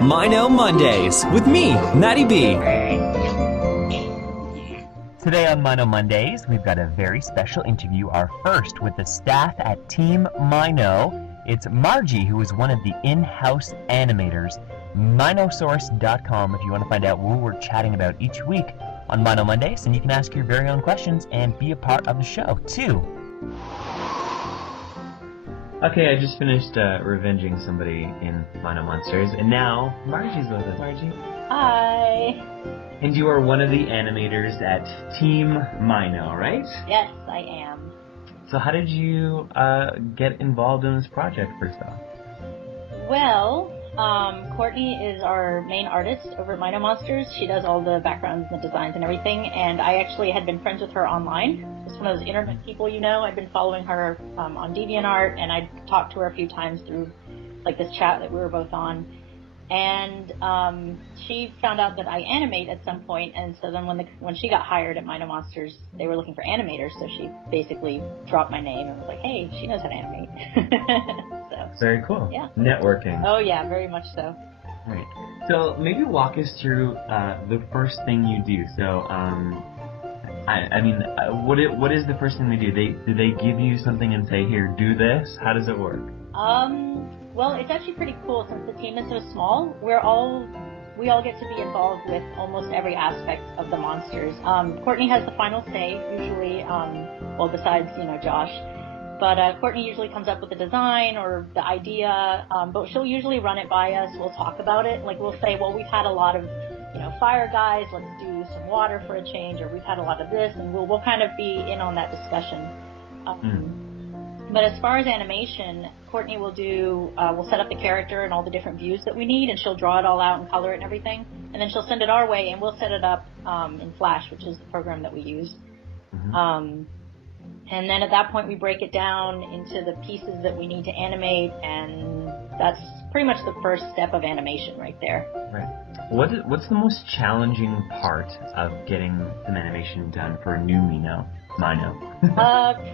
Mino Mondays with me, Matty B. Today on Mino Mondays, we've got a very special interview, our first with the staff at Team Mino. It's Marji, who is one of the in-house animators. Minosource.com if you want to find out what we're chatting about each week on Mino Mondays, and you can ask your very own questions and be a part of the show, too. Okay, I just finished revenging somebody in Mino Monsters, and now Marji's with us. Marji. Hi. And you are one of the animators at Team Mino, right? Yes, I am. So how did you get involved in this project, first off? Well, Courtney is our main artist over at Mino Monsters. She does all the backgrounds and the designs and everything, and I actually had been friends with her online. Just one of those internet people, you know. I'd been following her on DeviantArt, and I'd talked to her a few times through like this chat that we were both on. And she found out that I animate at some point, and so then when she got hired at Mino Monsters, they were looking for animators, so she basically dropped my name and was like, hey, she knows how to animate. So, very cool. Yeah. Networking. Oh yeah, very much so. Right. So maybe walk us through the first thing you do. So what is the first thing they do? Do they give you something and say, here, do this? How does it work? Well, it's actually pretty cool since the team is so small. We all get to be involved with almost every aspect of the monsters. Courtney has the final say usually. Well, besides Josh, but Courtney usually comes up with the design or the idea. But she'll usually run it by us. We'll talk about it. Like we'll say, well, we've had a lot of fire guys. Let's do some water for a change, or we've had a lot of this, and we'll kind of be in on that discussion. But as far as animation, Courtney will we'll set up the character and all the different views that we need, and she'll draw it all out and color it and everything. And then she'll send it our way, and we'll set it up in Flash, which is the program that we use. Mm-hmm. And then at that point, we break it down into the pieces that we need to animate, and that's pretty much the first step of animation right there. Right. What's the most challenging part of getting an animation done for a new Mino?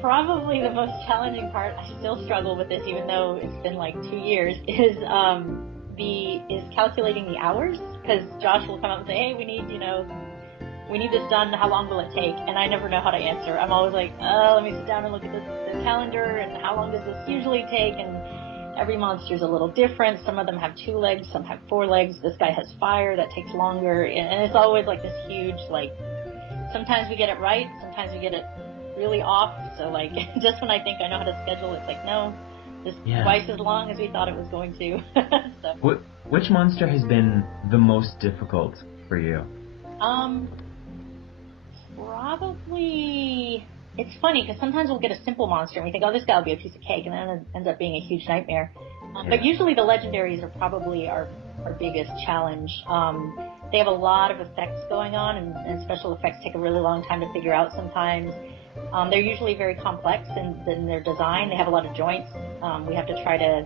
Probably the most challenging part, I still struggle with this even though it's been like 2 years, is calculating the hours, because Josh will come up and say, hey, we need this done, how long will it take? And I never know how to answer. I'm always like, let me sit down and look at the calendar, and how long does this usually take? And every monster's a little different. Some of them have 2 legs, some have 4 legs. This guy has fire, that takes longer, and it's always like this huge, sometimes we get it right, sometimes we get it really off. So just when I think I know how to schedule, it's like, no, this twice as long as we thought it was going to. So. Which monster has been the most difficult for you? Probably, it's funny because sometimes we'll get a simple monster and we think, oh, this guy will be a piece of cake, and then it ends up being a huge nightmare. But usually the legendaries are probably our biggest challenge. They have a lot of effects going on, and special effects take a really long time to figure out sometimes. They're usually very complex in their design. They have a lot of joints. We have to try to,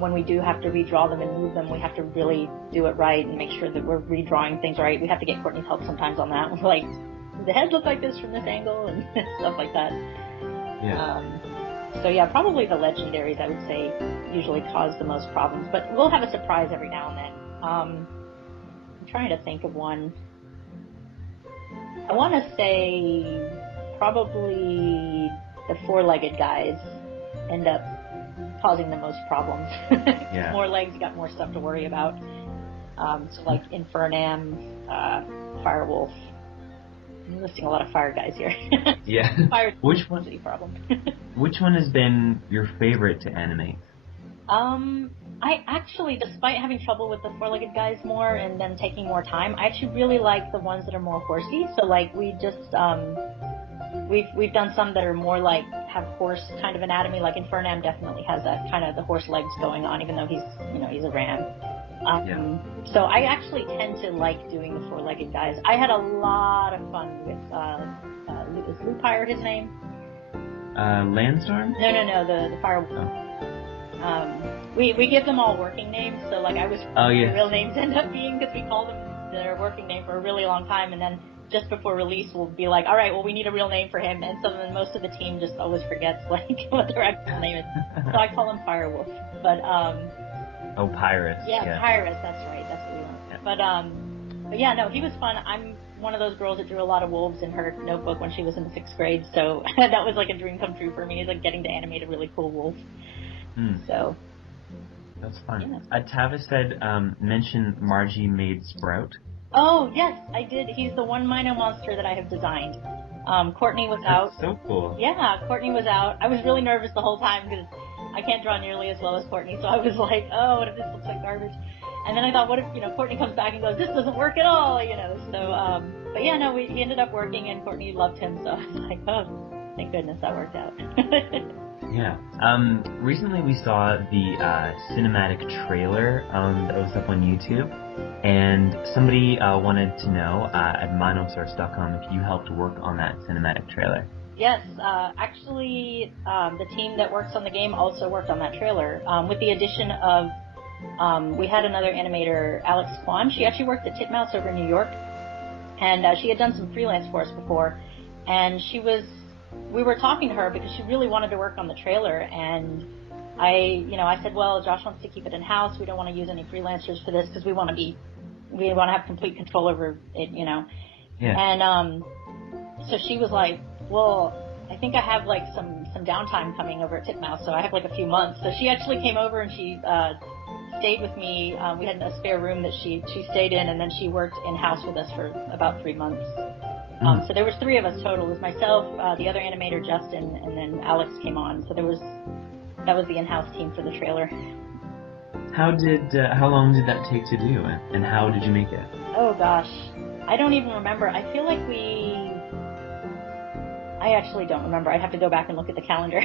when we do have to redraw them and move them, we have to really do it right and make sure that we're redrawing things right. We have to get Courtney's help sometimes on that. We're like, does the head look like this from this angle? And stuff like that. Yeah. So yeah, probably the legendaries, I would say, usually cause the most problems. But we'll have a surprise every now and then. I'm trying to think of one. I want to say probably the 4-legged guys end up causing the most problems. Yeah. More legs, you got more stuff to worry about. So like Infernam, Firewolf. I'm listing a lot of fire guys here. Yeah. Fire Which one? Problem. Which one has been your favorite to animate? I actually, despite having trouble with the 4-legged guys more and them taking more time, I actually really like the ones that are more horsey. So we just we've done some that are more have horse kind of anatomy. Like Infernam definitely has that kind of the horse legs going on, even though he's a ram. So I actually tend to like doing the 4-legged guys. I had a lot of fun with is Lupire his name? Landstorm? No, the fire. We give them all working names, so I was their real names end up being, because we call them their working name for a really long time, and then just before release we'll be like, all right, well, we need a real name for him, and so then most of the team just always forgets what their actual name is. So I call him Firewolf. But Oh, Pyrus. Yeah, Pyrus, that's right. That's what we went with. Yeah. But yeah, no, he was fun. I'm one of those girls that drew a lot of wolves in her notebook when she was in the 6th grade, so that was like a dream come true for me, is like getting to animate a really cool wolf. So. That's fun. Yeah. Tavis said, mention Marji made Sprout. Oh, yes, I did. He's the one Mino monster that I have designed. Courtney was out. That's so cool. Yeah, Courtney was out. I was really nervous the whole time because I can't draw nearly as well as Courtney, so I was like, oh, what if this looks like garbage? And then I thought, what if, Courtney comes back and goes, this doesn't work at all, so, but yeah, no, he ended up working and Courtney loved him, so I was like, oh, thank goodness that worked out. Yeah. Recently we saw the cinematic trailer that was up on YouTube, and somebody wanted to know at minosource.com if you helped work on that cinematic trailer. Yes, actually, the team that works on the game also worked on that trailer, with the addition of, we had another animator, Alex Kwan. She actually worked at Titmouse over in New York, and she had done some freelance for us before, and we were talking to her because she really wanted to work on the trailer, and I said, well, Josh wants to keep it in-house. We don't want to use any freelancers for this because we want to have complete control over it, Yeah. And, so she was like, well, I think I have like some downtime coming over at Titmouse, so I have like a few months. So she actually came over and she, stayed with me. We had a spare room that she stayed in, and then she worked in-house with us for about 3 months. So there was 3 of us total. It was myself, the other animator, Justin, and then Alex came on. So that was the in-house team for the trailer. How long did that take to do, and how did you make it? Oh gosh, I don't even remember. I feel like I actually don't remember. I'd have to go back and look at the calendar.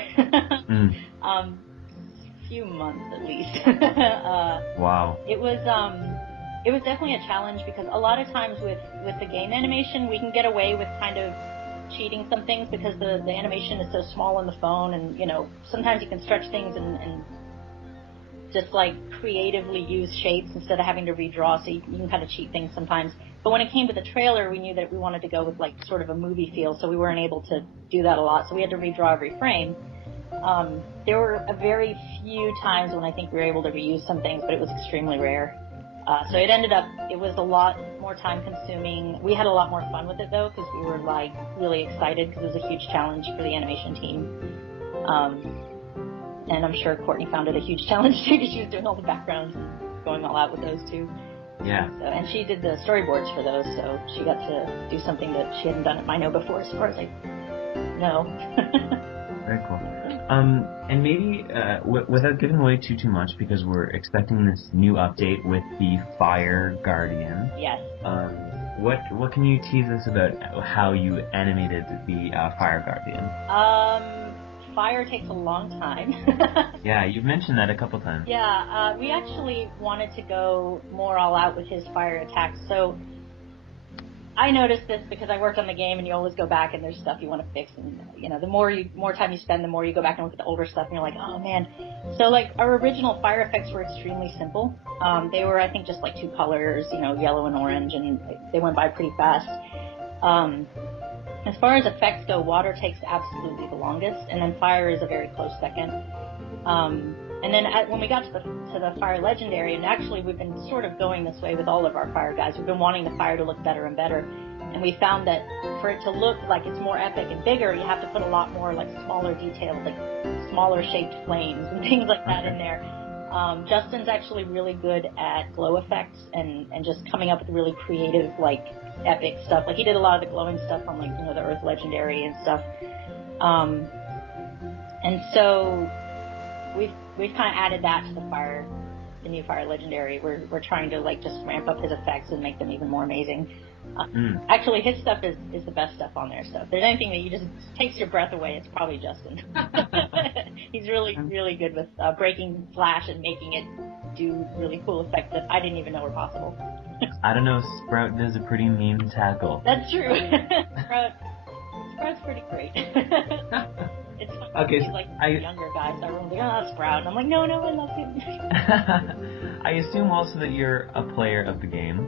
Few months at least. Wow. It was definitely a challenge because a lot of times with the game animation, we can get away with kind of cheating some things because the animation is so small on the phone, and sometimes you can stretch things and just like creatively use shapes instead of having to redraw, so you can kind of cheat things sometimes. But when it came to the trailer, we knew that we wanted to go with like sort of a movie feel, so we weren't able to do that a lot, so we had to redraw every frame. There were a very few times when I think we were able to reuse some things, but it was extremely rare. So it was a lot more time consuming. We had a lot more fun with it though, because we were like really excited because it was a huge challenge for the animation team. And I'm sure Courtney found it a huge challenge too, because she was doing all the backgrounds and going all out with those too. Yeah. So, and she did the storyboards for those, so she got to do something that she hadn't done at Mino before, as far as I know. Very cool. And maybe, without giving away too much, because we're expecting this new update with the Fire Guardian. Yes. What can you tease us about how you animated the Fire Guardian? Fire takes a long time. Yeah, you've mentioned that a couple times. Yeah, we actually wanted to go more all out with his fire attacks, so I noticed this because I worked on the game, and you always go back and there's stuff you want to fix, and the more time you spend, the more you go back and look at the older stuff, and you're like, oh man. So like our original fire effects were extremely simple. They were, I think, just like 2 colors, yellow and orange, and they went by pretty fast. As far as effects go, water takes absolutely the longest, and then fire is a very close second. And then when we got to the Fire Legendary, and actually we've been sort of going this way with all of our fire guys, we've been wanting the fire to look better and better, and we found that for it to look like it's more epic and bigger, you have to put a lot more like smaller details, like smaller shaped flames and things like that in there. Justin's actually really good at glow effects and just coming up with really creative, like epic stuff. Like he did a lot of the glowing stuff on like the Earth Legendary and stuff. And so we've kind of added that to the new Fire Legendary. We're trying to like just ramp up his effects and make them even more amazing. Actually, his stuff is the best stuff on there. So if there's anything that you just takes your breath away, it's probably Justin. He's really, really good with breaking flash and making it do really cool effects that I didn't even know were possible. I don't know, Sprout does a pretty mean tackle. That's true. Sprout's pretty great. It's funny. Okay, he's like a younger guy, so everyone's like, oh, Sprout. And I'm like, no, I love him. I assume also that you're a player of the game.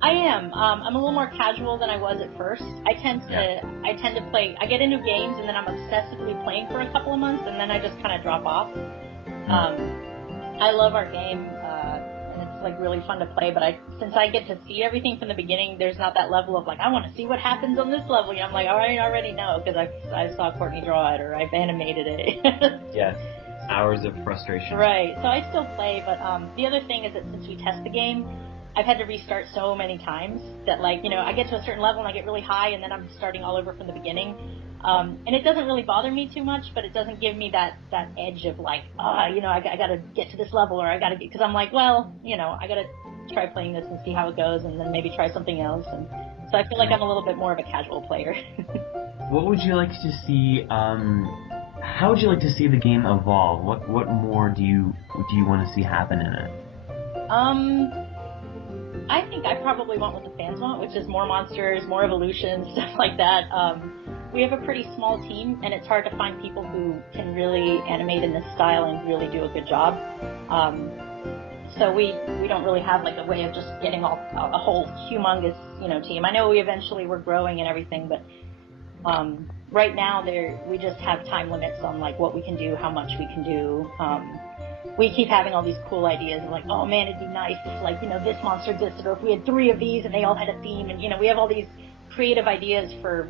I am. I'm a little more casual than I was at first. I tend to play. I get into games and then I'm obsessively playing for a couple of months and then I just kind of drop off. I love our game, and it's like really fun to play. But since I get to see everything from the beginning, there's not that level of like I want to see what happens on this level. I'm like, I already know because I saw Courtney draw it or I've animated it. Yes. Hours of frustration. Right. So I still play, but the other thing is that since we test the game, I've had to restart so many times that like I get to a certain level and I get really high and then I'm starting all over from the beginning. And it doesn't really bother me too much, but it doesn't give me that edge of like, I gotta get to this level or I gotta get, cause I'm like, well, I gotta try playing this and see how it goes and then maybe try something else. And so I feel like I'm a little bit more of a casual player. What would you like to see, how would you like to see the game evolve? What more do you want to see happen in it? I think I probably want what the fans want, which is more monsters, more evolutions, stuff like that. We have a pretty small team, and it's hard to find people who can really animate in this style and really do a good job. So we don't really have like a way of just getting a whole humongous team. I know we eventually were growing and everything, but right now we just have time limits on like what we can do, how much we can do. We keep having all these cool ideas of like, oh man, it'd be nice if like, this monster existed, or if we had 3 of these and they all had a theme, and we have all these creative ideas for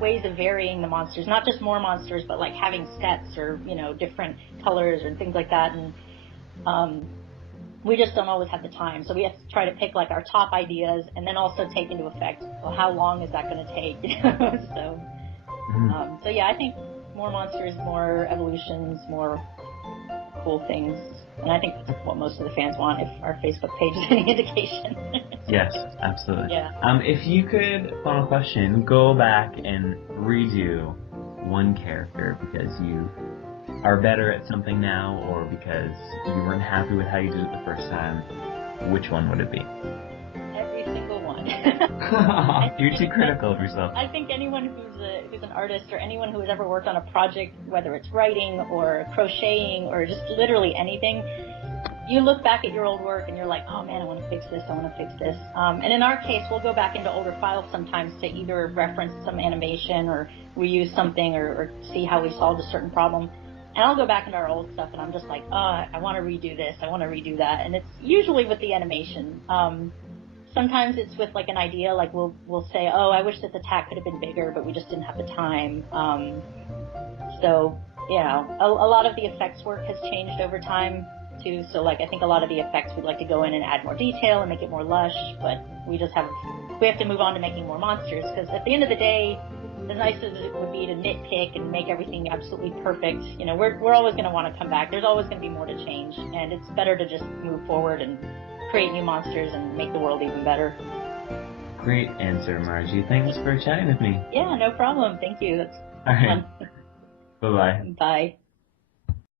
ways of varying the monsters, not just more monsters, but like having sets or, different colors and things like that. And, we just don't always have the time. So we have to try to pick like our top ideas and then also take into effect, well, how long is that going to take? So yeah, I think more monsters, more evolutions, more cool things. And I think that's what most of the fans want, if our Facebook page is any indication. Yes, absolutely. Yeah. If you could, final question, go back and redo one character because you are better at something now or because you weren't happy with how you did it the first time, which one would it be? Every single one. You're too critical of yourself. I think anyone who's an artist or anyone who has ever worked on a project, whether it's writing or crocheting or just literally anything, you look back at your old work and you're like, oh man, I want to fix this, And in our case, we'll go back into older files sometimes to either reference some animation or reuse something or see how we solved a certain problem. And I'll go back into our old stuff and I'm just like, I want to redo this, I want to redo that. And it's usually with the animation. Sometimes it's with like an idea, like we'll say, oh, I wish this attack could have been bigger, but we just didn't have the time. So, a lot of the effects work has changed over time too. So like, I think a lot of the effects we'd like to go in and add more detail and make it more lush, but we have to move on to making more monsters, because at the end of the day, as nice as it would be to nitpick and make everything absolutely perfect, we're always going to want to come back. There's always going to be more to change, and it's better to just move forward and create new monsters and make the world even better. Great answer, Marji. Thanks for chatting with me. Yeah, no problem. Thank you. That's all right. fun. Bye-bye. Bye.